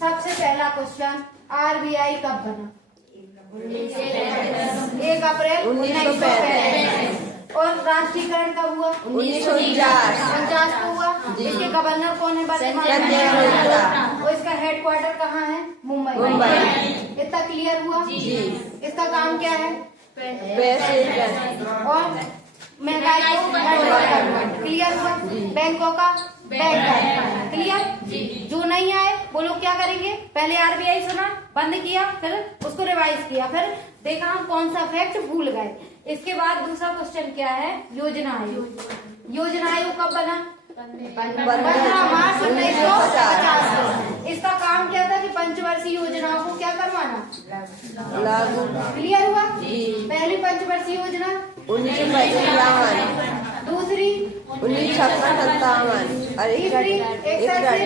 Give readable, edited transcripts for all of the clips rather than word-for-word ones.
सबसे पहला question, RBI कब बना? 1 अप्रैल 1935। और राष्ट्रीयकरण कब हुआ? 1949 को हुआ। इसके गवर्नर कौन है वर्तमान? और इसका हेडक्वार्टर कहाँ है? मुंबई। इतना क्लियर हुआ? इसका काम क्या है? और महंगाई को क्लियर हुआ? बैंकों का बैंक क्लियर? जो नहीं आए वो लोग क्या करेंगे? पहले आरबीआई सुना, बंद किया, फिर उसको रिवाइज किया, फिर देखा हम कौन सा फैक्ट भूल गए। इसके बाद दूसरा क्वेश्चन क्या है? योजना आयोग। योजना आयोग कब बना? 15 मार्च 1950। इसका काम क्या था कि पंचवर्षीय योजनाओं को क्या करवाना? लागू। क्लियर हुआ? पहली पंचवर्षीय योजना 1955, दूसरी 1957 और तीसरी 61।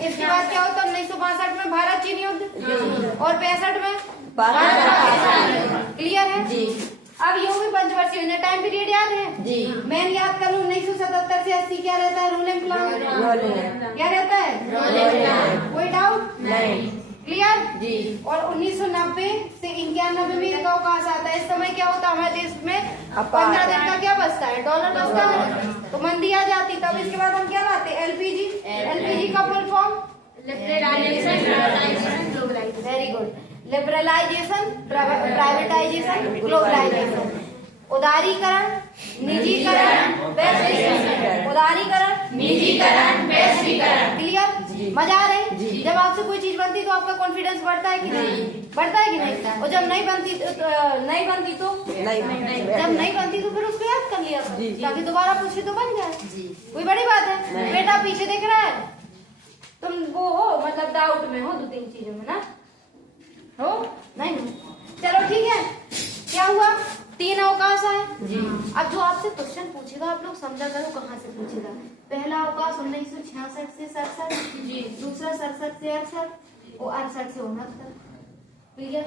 इसके बाद क्या होता? 1962 में भारत चीन युद्ध और 65 में क्लियर है? अब यो भी पंचवर्षीय योजना, टाइम पीरियड याद है? मैं याद कर लूँ 1977 से 80 क्या रहता है? रूलिंग प्लान क्या रहता है? कोई डाउट नहीं? क्लियर? और 1990 से 91 में एक अवकाश आता है। इस समय क्या होता है हमारे देश में? 15 दिन का क्या बचता है? डॉलर बचता है, तो मंदी आ जाती। तब इसके बाद हम क्या लाते? एलपीजी। एलपीजी का full form? Very good. Liberalisation, privatisation, globalisation. उदारीकरण, निजीकरण, वैश्वीकरण। उदारीकरण, निजीकरण, वैश्वीकरण। क्लियर? मजा आ रही? जब आपसे कोई चीज बनती तो आपका कॉन्फिडेंस बढ़ता है कि नहीं? बढ़ता है कि नहीं? और जब नहीं बनती तो जब नहीं बनती तो फिर उसको याद कर लिया ताकि दोबारा पूछे तो बन जाए। कोई बड़ी बात है? बेटा पीछे देख रहा है, तुम वो हो मतलब डाउट में हो 2-3 चीजों में ना हो? नहीं, चलो ठीक है। क्या हुआ? 3 अवकाश आए। अब जो आपसे क्वेश्चन पूछेगा आप लोग समझा करो कहाँ से पूछेगा। पहला अवकाश 1966 से 67, दूसरा 67 से 68 और 68 से 69। क्लियर?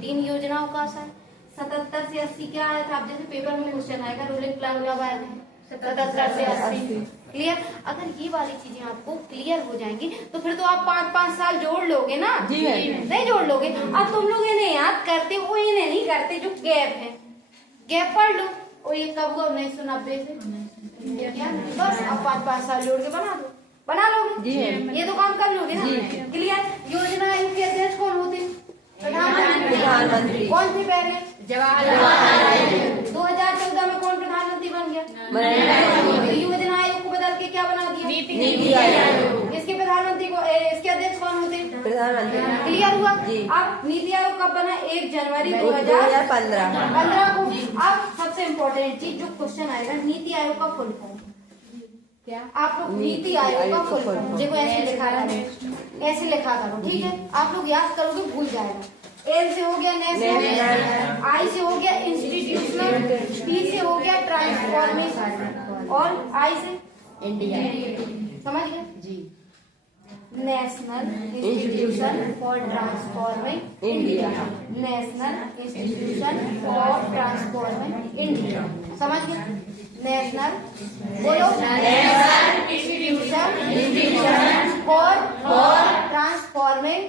3 योजना अवकाश आए। 77 से 80 क्या आया था? आप जैसे पेपर में क्वेश्चन आएगा रूलिंग प्लान कब आया था? 77 से 80। क्लियर? अगर ये वाली चीजें आपको क्लियर हो जाएंगी तो फिर तो आप 5-5 साल जोड़ लोगे ना? नहीं जोड़ लोगे? अब तुम लोग इन्हें याद करते हो, इन्हें नहीं करते। जो गैप है गैप पढ़ लो। और ये कब हुआ? 1990 से। बस अब 5-5 साल जोड़ के बना लोगे। ये तो काम कर लोगे ना? क्लियर? योजना आयोग के अध्यक्ष कौन होते? प्रधानमंत्री। कौन थे पहले? जवाहरलाल नेहरू। 2014 में कौन प्रधानमंत्री बन गया? तो योजना आयोग को बदल के क्या बना दिया? नीति आयोग। इसके प्रधानमंत्री को इसके अध्यक्ष कौन होते? प्रधानमंत्री। क्लियर हुआ? अब नीति आयोग कब बना? 1 जनवरी 2015 को। अब सबसे इम्पोर्टेंट चीज जो क्वेश्चन आएगा, नीति आयोग का फुल फॉर्म क्या? आप लोग नीति आयोग का फुल फॉर्म देखो ऐसे लिखा करो, ठीक है? आप लोग याद करोगे भूल जाएगा। एल से हो गया नेशनल, आई से हो गया इंस्टीट्यूशनल, टी से हो गया ट्रांसफॉर्मेशन और आई से इंडिया। समझ गए? National institution for transforming India. National institution for transforming India. समझ गए? नेशनल बोलो, national institution for transforming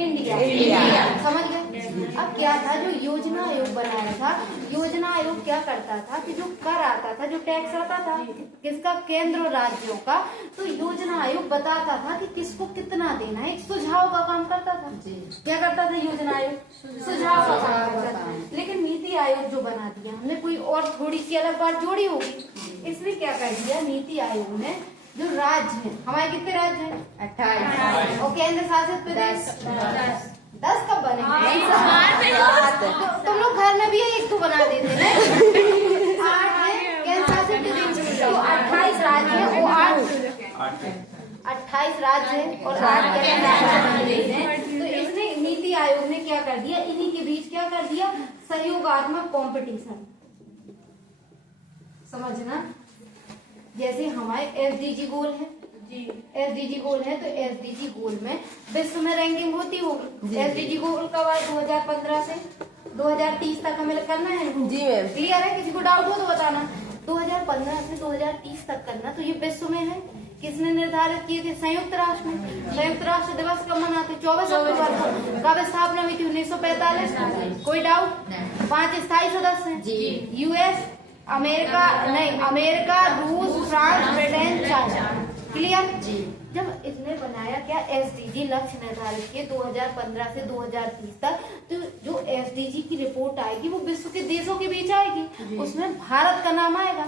India. समझ गए? अब क्या था जो योजना आयोग बनाया था? योजना आयोग क्या करता था कि जो कर आता था, जो टैक्स आता था किसका? केंद्र और राज्यों का। तो योजना आयोग बताता था कि किसको कितना देना है, एक सुझाव का काम करता था। क्या करता था योजना आयोग? सुझाव का काम करता था। लेकिन नीति आयोग जो बना दिया हमने, कोई और थोड़ी सी अलग बात जोड़ी होगी, इसलिए क्या कर दिया नीति आयोग ने, जो राज्य है हमारे, कितने राज्य हैं? 28 और केंद्र शासित प्रदेश 10 कब बने? तुम लोग घर में भी एक तो बना देते हैं। 8 है केंद्र शासित प्रदेश, तो 28 राज्य है और 28 राज्य है और 8 केंद्र शासित प्रदेश है। तो इसने नीति आयोग ने क्या कर दिया? इन्हीं के बीच क्या कर दिया? सहयोगात्मक कंपटीशन। समझना? जैसे हमारे एसडीजी गोल है, एसडीजी गोल है, तो एसडीजी गोल में विश्व में रैंकिंग होती होगी। एसडीजी गोल कब आया? 2015 से 2030 तक हमें करना है। जी मैम। क्लियर है? किसी को डाउट हो तो बताना। 2015 से 2030 तक करना, तो ये विश्व में है, किसने निर्धारित किए थे? संयुक्त राष्ट्र में। संयुक्त राष्ट्र दिवस कब मनाते? 24 अक्टूबर को। कब स्थापना हुई थी? 1945। कोई डाउट? 5 स्थायी सदस्य हैं, यूएस, अमेरिका, रूस, फ्रांस, ब्रिटेन, चाइना। क्लियर? जब इसने बनाया क्या, एसडीजी लक्ष्य निर्धारित किए 2015 से 2030 तक, तो जो एसडीजी की रिपोर्ट आएगी वो विश्व के देशों के बीच आएगी, उसमें भारत का नाम आएगा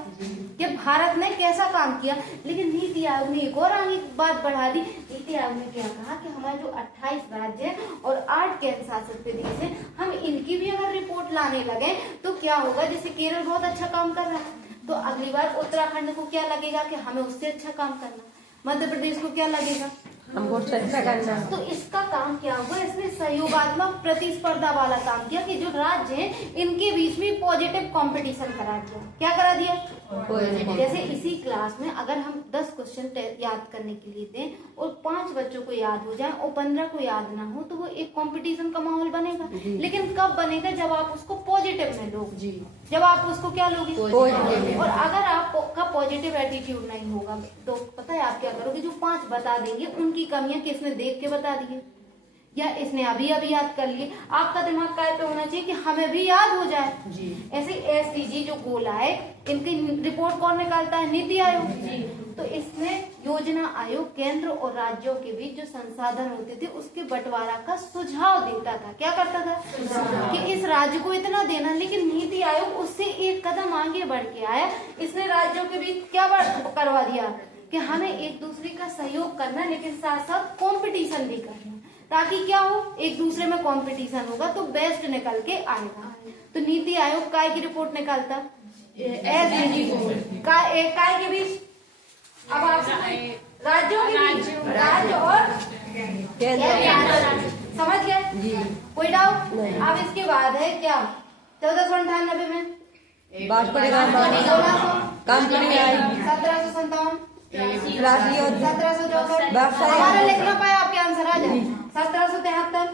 कि भारत ने कैसा काम किया। लेकिन नीति आयोग ने एक और आगे बात बढ़ा दी। नीति आयोग ने क्या कहा कि हमारे जो 28 राज्य हैं और 8 केंद्र शासित प्रदेश हैं, हम इनकी भी अगर रिपोर्ट लाने लगे तो क्या होगा। जैसे केरल बहुत अच्छा काम कर रहा है, तो अगली बार उत्तराखंड को क्या लगेगा कि हमें उससे अच्छा काम करना। मध्य प्रदेश को क्या लगेगा, हमको अच्छा करना। तो इसका काम क्या हुआ, इसने सहयोगात्मक प्रतिस्पर्धा वाला काम किया कि जो राज्य हैं इनके बीच में पॉजिटिव कंपटीशन करा दिया। क्या करा दिया? जैसे इसी क्लास में अगर हम 10 क्वेश्चन याद करने के लिए दें और 5 बच्चों को याद हो जाए और 15 को याद ना हो, तो वो एक कंपटीशन का माहौल बनेगा। लेकिन कब बनेगा? जब आप उसको पॉजिटिव में लोगे, जब आप उसको क्या लोगे, और अगर आपका पॉजिटिव एटीट्यूड नहीं होगा तो पता है आप क्या करोगे, जो 5 बता देंगे उनकी कमियां किसने देख के बता दी या इसने अभी याद कर लिए। आपका दिमाग काय पे होना चाहिए कि हमें भी याद हो जाए। ऐसे एसडीजी जो गोल आए, इनकी रिपोर्ट कौन निकालता है? नीति आयोग। तो इसमें योजना आयोग केंद्र और राज्यों के बीच जो संसाधन होते थे उसके बंटवारा का सुझाव देता था। क्या करता था कि इस राज्य को इतना देना। लेकिन नीति आयोग उससे एक कदम आगे बढ़ के आया, इसने राज्यों के बीच क्या करवा दिया कि हमें एक दूसरे का सहयोग करना, लेकिन साथ साथ कंपटीशन भी करना, ताकि क्या हो, एक दूसरे में कंपटीशन होगा तो बेस्ट निकल के आएगा। तो नीति आयोग काय की रिपोर्ट निकालता? एसडीजी काय के बीच, अब आप राज्यों के बीच, राज्य और समझ गए? कोई डाउट? अब इसके बाद है क्या, 1498 में बात पड़ेगा, 1757, 1764, हमारा लिखना पाया आपके आंसर आ जाए। 1773,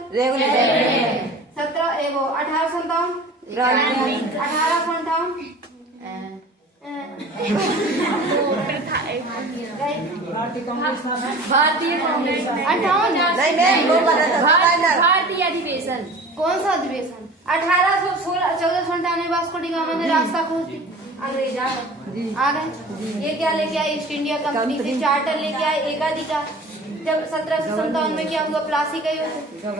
1857, 1858, भारतीय कांग्रेस, 58, भारतीय अधिवेशन, कौन सा अधिवेशन? 1816, 1498 वास्को डी गामा ने रास्ता खोज दी, अंग्रेज आ गए। ये क्या लेके आए? ईस्ट इंडिया कंपनी से चार्टर लेके आए, एकाधिकार। जब 1757 में क्या हुआ? प्लासी का युद्ध।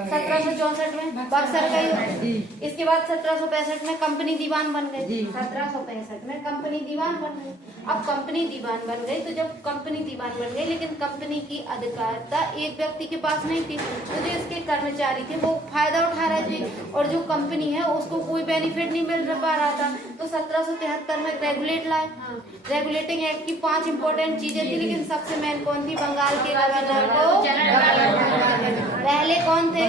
1764 में बक्सर का युद्ध। इसके बाद 1765 में कंपनी दीवान बन गए। 1765 में कंपनी दीवान बन गई। अब कंपनी दीवान बन गई, तो जब कंपनी दीवान बन गई, लेकिन कंपनी की अधिकारिता एक व्यक्ति के पास नहीं थी, तो जो इसके कर्मचारी थे वो फायदा उठा रहे थे, और जो कंपनी है उसको कोई बेनिफिट नहीं मिल पा रहा था। तो 1773 में रेगुलेट लाए। रेगुलेटिंग एक्ट की 5 इंपॉर्टेंट चीजें थी, लेकिन सबसे मेन कौन थी? बंगाल के गवर्नर को। पहले कौन थे?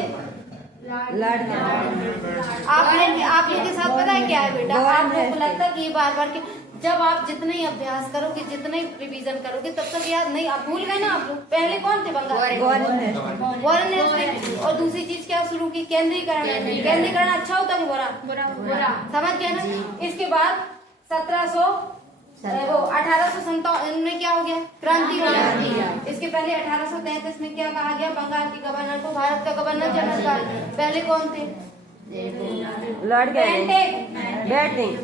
आप लोग के साथ पता है क्या है बेटा, आपको लगता है कि ये बार बार जब आप जितने ही अभ्यास करोगे, जितने ही रिवीजन करोगे, तब तक याद नहीं। आप भूल गए ना आप लोग, पहले कौन थे? बंगाल। और दूसरी चीज क्या शुरू की? केंद्रीकरण। केंद्रीकरण अच्छा होता है बुरा? समझ गए ना? इसके बाद 1857 में क्या हो गया? क्रांति हो गया। इसके पहले 1833 में क्या कहा गया? बंगाल के गवर्नर को भारत का गवर्नर जनरल कहा। पहले कौन थे? Lord Bentinck.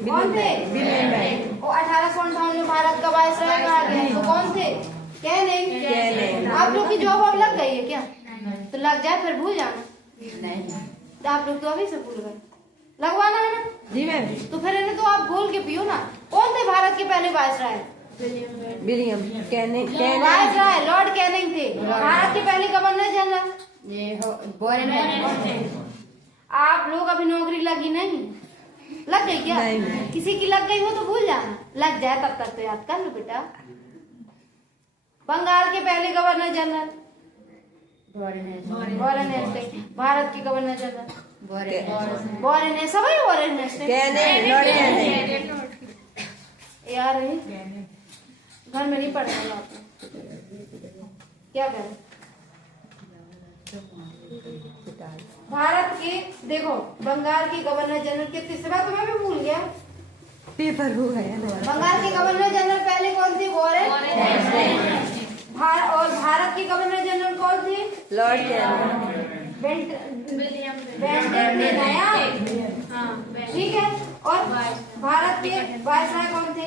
कौन थे? और 1858 में भारत का वायसराय कहा गया, तो कौन थे? कैनिंग। आप लोग की जॉब अब लग गई है क्या? तो लग जाए फिर भूल जाना। तो आप लोग तो अभी से भूल गए, लगवाना है ना जी मैम। तो फिर इन्हें तो आप भूल के पियो ना। कौन थे भारत के पहले viceroy? William Canning. Viceroy Lord Canning थे। भारत के पहले गवर्नर जनरल आप लोग अभी नौकरी लगी नहीं? लग गई क्या? नहीं। किसी की लग गई हो तो भूल जाना, लग जाए तब तक तो याद कर लो बेटा। बंगाल के पहले गवर्नर जनरल भारत के गवर्नर जनरल सभी यार घर में नहीं पढ़ रहे आप क्या करें? भारत के देखो बंगाल के गवर्नर जनरल के तीसरा तो मैं भी भूल गया, पेपर हो गया। बंगाल के गवर्नर जनरल पहले कौन थे? और भारत के गवर्नर जनरल कौन थे? Lord Canning. बेंटिक ने नया, ठीक है। और भारत के वायसराय कौन थे?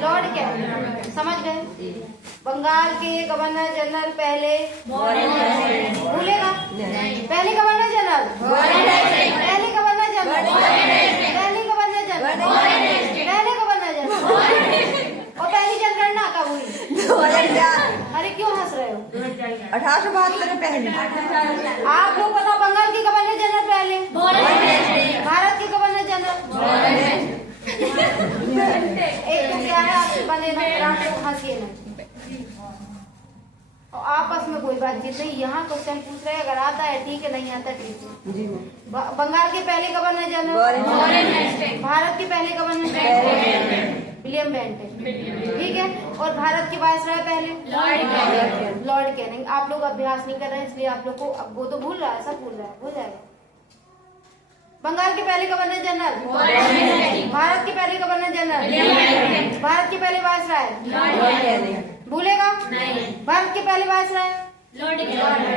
Lord Canning. समझ गए? बंगाल के गवर्नर जनरल पहले भूलेगा? पहले गवर्नर जनरल, पहले गवर्नर जनरल, पहले गवर्नर जनरल, पहले गवर्नर जनरल। और पहली जनगणना कब हुई? 2004। अरे क्यों हंस रहे हो? 1872 में पहली। आप लोग बताओ, बंगाल के गवर्नर जनरल पहले, भारत के गवर्नर जनरल एक तो क्या है, आपसे बने ना आपको हंसी ना, और आपस में कोई बातचीत नहीं। यहाँ क्वेश्चन पूछ रहे हैं, अगर आता है ठीक है, नहीं आता ठीक है। जी बंगाल के पहले गवर्नर जनरल, भारत के पहले गवर्नर जनरल विलियम बेंटिक, ठीक है। और भारत के वायसराय पहले लॉर्ड कैनिंग। आप लोग अभ्यास नहीं कर रहे हैं, इसलिए आप लोग को अब वो तो भूल रहा है, सब भूल रहा है, हो जाएगा। बंगाल के पहले गवर्नर जनरल, भारत के पहले गवर्नर जनरल, भारत के पहले वायसराय, भूलेगा? भारत के पहले वायसराय,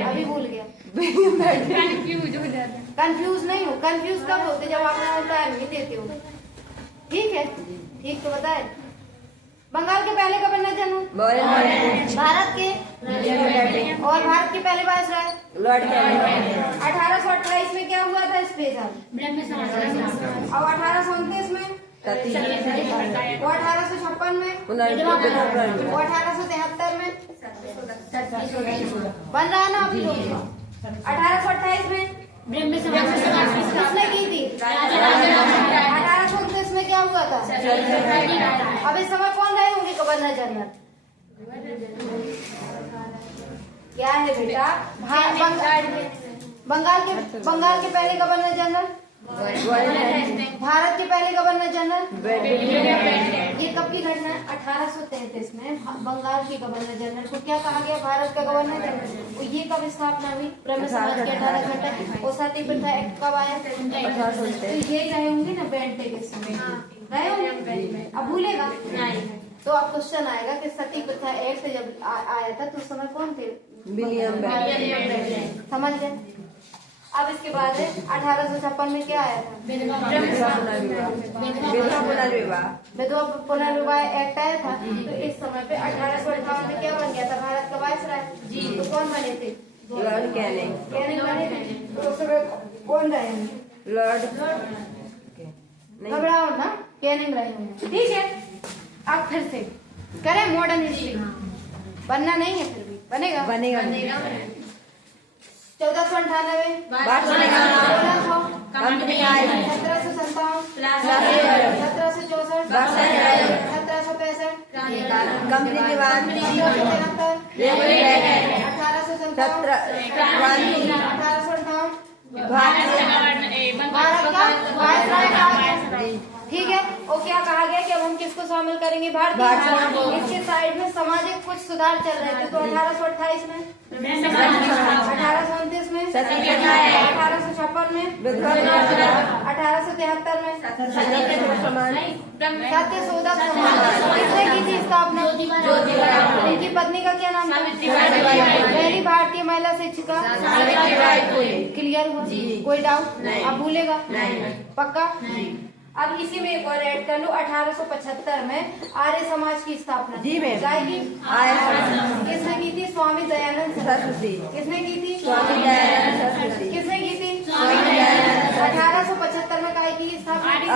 अभी भूल गया। कंफ्यूज नहीं हो। कंफ्यूज कब होते? जब आप टाइम नहीं देते हो। ठीक है, ठीक तो बताए। बंगाल के पहले गवर्नर जनरल, भारत के, और भारत के पहले वायसराय लॉर्ड कैनिंग। 1828 में क्या हुआ था? स्पेशल। और 1829 में, और 1856 में, और 1873 में बन रहा है ना अभी लोग। 1828 में किसने की थी? 1829 में क्या हुआ था? अब इस समय कौन रहे होंगे गवर्नर जनरल? क्या है बेटा? बंगाल के पहले गवर्नर जनरल, भारत के पहले गवर्नर जनरल। ये कब की घटना है? 1833 में बंगाल के गवर्नर जनरल को क्या कहा गया? भारत का गवर्नर जनरल। और ये कब स्थापना हुई? ब्रह्म समाज के 18 घंटे। और सती प्रथा एक्ट कब आया? तो ये रहे होंगे ना बेंटिक के समय, रहे होंगे। अब भूलेगा? तो अब क्वेश्चन आएगा कि सती प्रथा एक्ट जब आया था तो उस समय कौन थे? William Bentinck. समझ गए? अब इसके बाद है 1856 में क्या आया था? विधवा पुनर्विवाह एक्ट आया था। तो इस समय पे 1858 में क्या बन गया था? भारत का वायसराय। तो कौन बने थे? Lord Canning. कैनिंग बने थे। तो उस समय कौन रहे? लॉर्ड घबराओ ना, कैनिंग रहे होंगे। ठीक है, अब फिर से करें मॉडर्न हिस्ट्री। बनना नहीं है, फिर भी बनेगा। 1498, 1600, 1757, 1764, 1765, कंपनी दीवान 1858, भारत का वायसराय कहा गया। ठीक है, और क्या कहा गया कि अब हम किसको शामिल करेंगे? भारतीय। इसके साइड में सामाजिक कुछ सुधार चल रहे थे। तो 1828 में, 1829 में, 1856 में, 1873 में सत्य शोधक समाज किसने की थी स्थापना? उनकी पत्नी का क्या नाम था? पहली भारतीय महिला शिक्षिका। क्लियर हुआ? कोई डाउट? अब भूलेगा? पक्का? अब इसी में एक और ऐड कर लो। 1875 में आर्य समाज की स्थापना जी में जाएगी। किसने की थी? स्वामी दयानंद सरस्वती। किसने की थी? स्वामी दयानंद सरस्वती। किसने की थी? 1875 में काय की स्थापना की।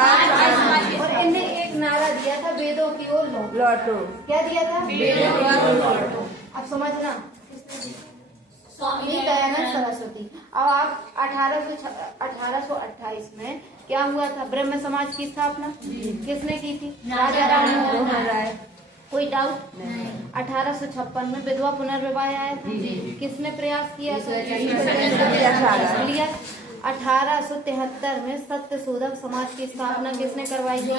और इनने एक नारा दिया था, वेदों की ओर लौटो। क्या दिया था? वेदों की ओर लौटो। अब समझना, स्वामी दयानंद सरस्वती। अब आप 1828 में क्या हुआ था? ब्रह्म समाज की स्थापना किसने की थी? राजा राम मोहन राय। कोई डाउट? 1856 में विधवा पुनर्विवाह आया था। किसने प्रयास किया था? क्लियर? 1873 में सत्य शोधक समाज की स्थापना किसने करवाई थी?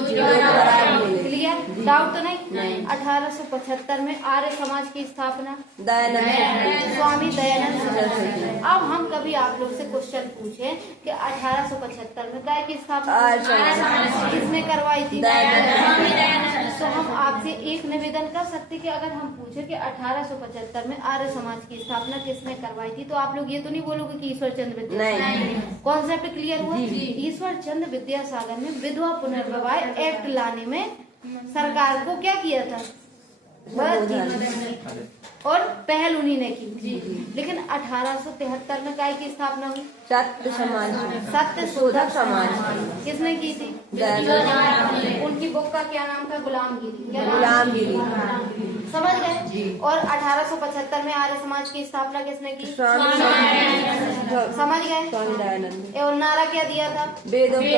क्लियर? डाउट तो नहीं? 1875 में आर्य समाज की स्थापना दयानंद स्वामी दयानंद सरस्वती। अब हम कभी आप लोग से क्वेश्चन पूछे कि 1875 में गाय की स्थापना किसने करवाई थी, तो हम आपसे एक निवेदन कर सकते कि अगर हम पूछे कि 1875 में आर्य समाज की स्थापना किसने करवाई थी, तो आप लोग ये तो नहीं बोलोगे कि ईश्वर चंद्र विद्यासागर। कॉन्सेप्ट क्लियर हुआ? ईश्वर चंद्र विद्यासागर ने विधवा पुनर्विवाह एक्ट लाने में सरकार को क्या किया था, मदद की, और पहल उन्हीं ने की। लेकिन 1873 में काय की स्थापना हुई? सत्य समाज, सत्य शोधक समाज किसने की थी? उनकी बुक का क्या नाम था? गुलामगिरी। गुलामगिरी। समझ गए? और 1875 में आर्य समाज की स्थापना किसने की? समझ गए? स्वामी दयानंद। और नारा क्या दिया था? वेदों के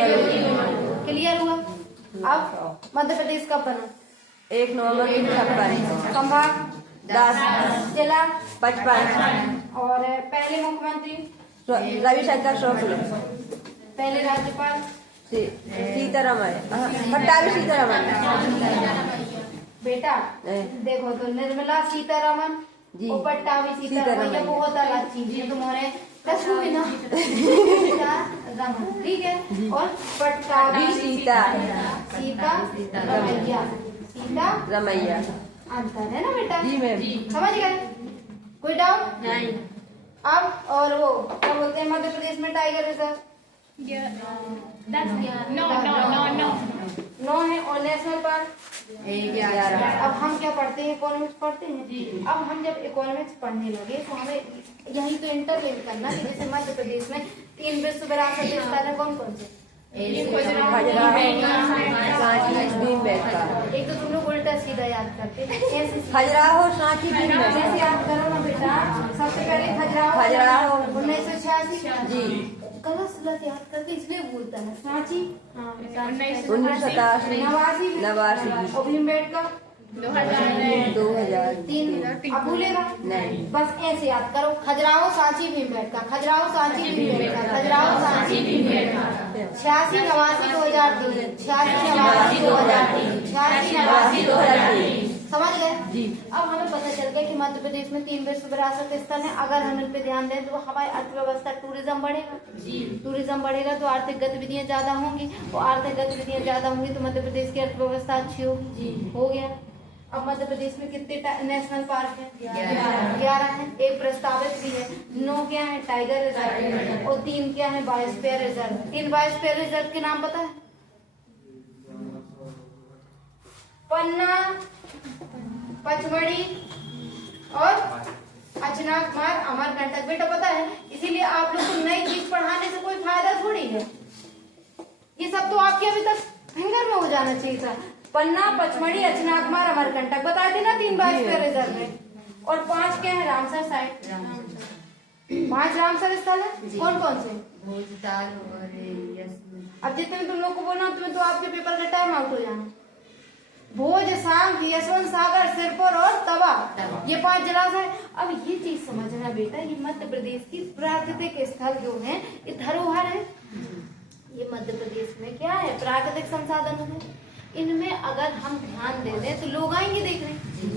क्लियर हुआ? अब मध्य प्रदेश कब बना? 1 नवंबर 1956। संभाग 10 जिला 55। और पहले मुख्यमंत्री? रविशंकर शुक्ल। पहले राज्यपाल? सीतारमण, पट्टाभी सीतारमण। बेटा देखो तो निर्मला सीतारमण और पट्टाभी सीतारमण, ये बहुत अलग चीज है तुम्हारे कसम में ना। सीतारमण, ठीक है, और पट्टाभी सीता रमैया, सीता रमैया। अंतर है ना बेटा? जी मैम। समझ गए? कोई डाउट नहीं? अब और वो क्या बोलते हैं मध्य प्रदेश में टाइगर रिजर्व? नो है। और नेशनल पार्क? 11। अब हम क्या पढ़ते हैं? इकोनॉमिक्स पढ़ते हैं। अब हम जब इकोनॉमिक्स पढ़ने लगे तो हमें यही तो इंटरलिंक करना कि जैसे मध्य प्रदेश में 3 विश्व विरासत स्थल है, कौन कौन से? एक तो तुम लोग उल्टा सीधा याद करते हैं। खजुराहो, सांची, जैसे याद करो ना बेटा, सबसे पहले खजुराहो 1986 जी, गलत याद करके इसलिए भूलता है। सांची 1987, नवासी, और भीमबेटका 2003। अब भूलेगा नहीं, बस ऐसे याद करो। खजुराहो, सांची, भीमबेटका, खजुराहो, सांची, भीमबेटका, खजुराहो, सांची, भीमबेटका। 86, 89, 2003, 86, 89, 2003, 86, 89, 2003। समझ गए? जी। अब हमें पता चल गया कि मध्य प्रदेश में 3 विश्व विरासत स्थल है। अगर हम इन पे ध्यान दें तो हमारी अर्थव्यवस्था, टूरिज्म बढ़ेगा। टूरिज्म बढ़ेगा तो आर्थिक गतिविधियां ज्यादा होंगी, और आर्थिक गतिविधियां ज्यादा होंगी तो मध्य प्रदेश की अर्थव्यवस्था अच्छी होगी। हो गया। अब मध्य प्रदेश में कितने नेशनल पार्क है? 11 है। एक प्रस्तावित भी है। 9 क्या है? Tiger reserve. और 3 क्या है? Biosphere reserve. 3 बायोस्फीयर रिजर्व के नाम पता है? पन्ना, पचमढ़ी और अचनाकमार, अमरकंटक। बेटा पता है, इसीलिए आप लोग को नई चीज पढ़ाने से कोई फायदा थोड़ी है। ये सब तो आपके अभी तक फिंगर में हो जाना चाहिए था। पन्ना, पचमढ़ी, अचनाकमार, अमरकंटक बताए थे ना 3 बायोस्फीयर रिजर्व में। और 5 क्या है? Ramsar site. 5 रामसर स्थल है। कौन कौन से? अब जितने तुम लोग को बोलना तुम्हें तो आपके पेपर का टाइम आउट हो जाना। भोज, सांग, यशवंत सागर, सिरपुर और तवा, ये 5 जलाशय। अब ये चीज समझना बेटा, ये मध्य प्रदेश की प्राकृतिक स्थल जो है, ये धरोहर है। ये मध्य प्रदेश में क्या है? प्राकृतिक संसाधन है। इनमें अगर हम ध्यान दे दें तो लोग आएंगे देखने।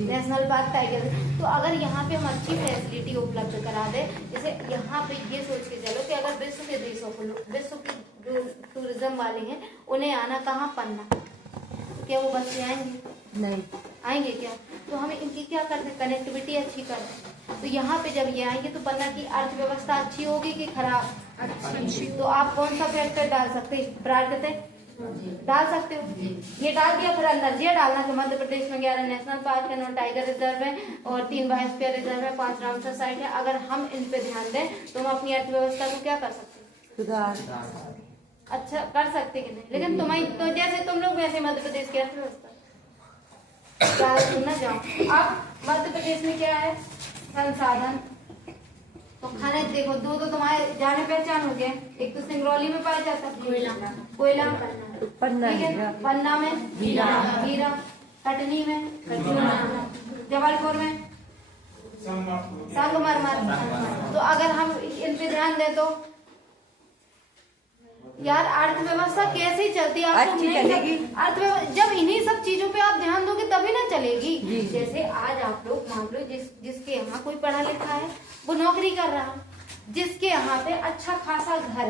नेशनल पार्क, टाइगर, तो अगर यहाँ पे हम अच्छी फैसिलिटी उपलब्ध करा दे, जैसे यहाँ पे ये सोच के चलो कि अगर विश्व के देशों को, विश्व के जो टूरिज्म वाले हैं उन्हें आना कहाँ? पन्ना, तो क्या वो बच्चे आएंगे? नहीं आएंगे क्या? तो हमें इनकी क्या करते हैं? कनेक्टिविटी अच्छी करते। तो यहाँ पे जब ये आएंगे तो पन्ना की अर्थव्यवस्था अच्छी होगी कि खराब? अच्छी। तो आप कौन सा फैक्टर डाल सकते हैं? प्राकृतिक डाल सकते हो। ये डाल दिया, फिर अंदर ये डालना कि मध्य प्रदेश में 11 नेशनल पार्क है, 9 टाइगर रिजर्व है और 3 बायोस्फीयर रिजर्व है, 5 रामसर साइट है। अगर हम इन पे ध्यान दें तो हम अपनी अर्थव्यवस्था को क्या कर सकते हैं? सुधार। अच्छा कर सकते कि नहीं? लेकिन तुम्हें तो जैसे तुम लोग वैसे मध्य प्रदेश की अर्थव्यवस्था सुनना चाहो। अब मध्य प्रदेश में क्या है? संसाधन। तो खनिज देखो, 2 तो तुम्हारे जाने पहचान हो गए। एक तो सिंगरौली में पाया जाता है कोयला, पन्ना, ठीक है, पन्ना में हीरा, कटनी में, जबलपुर में संगमरमर। तो अगर हम इन पे ध्यान दें तो यार अर्थव्यवस्था कैसे चलती है? आपको चलेगी अर्थव्यवस्था जब इन्हीं सब चीजों पे आप ध्यान दोगे तभी ना चलेगी। जैसे आज आप लोग मान लो जिसके यहाँ कोई पढ़ा लिखा है वो नौकरी कर रहा है, जिसके यहाँ पे अच्छा खासा घर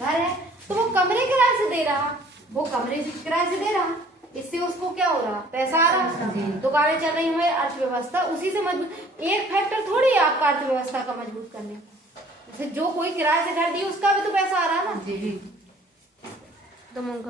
है तो वो कमरे किराए से दे रहा, वो कमरे से किराए से दे रहा, इससे उसको क्या हो रहा, पैसा आ रहा, दुकानें चल रही है, अर्थव्यवस्था उसी से मजबूत। एक फैक्टर थोड़ी है आपका अर्थव्यवस्था का मजबूत करने, जैसे जो कोई किराए से घर दिए उसका भी तो पैसा आ रहा है ना। तो मूंग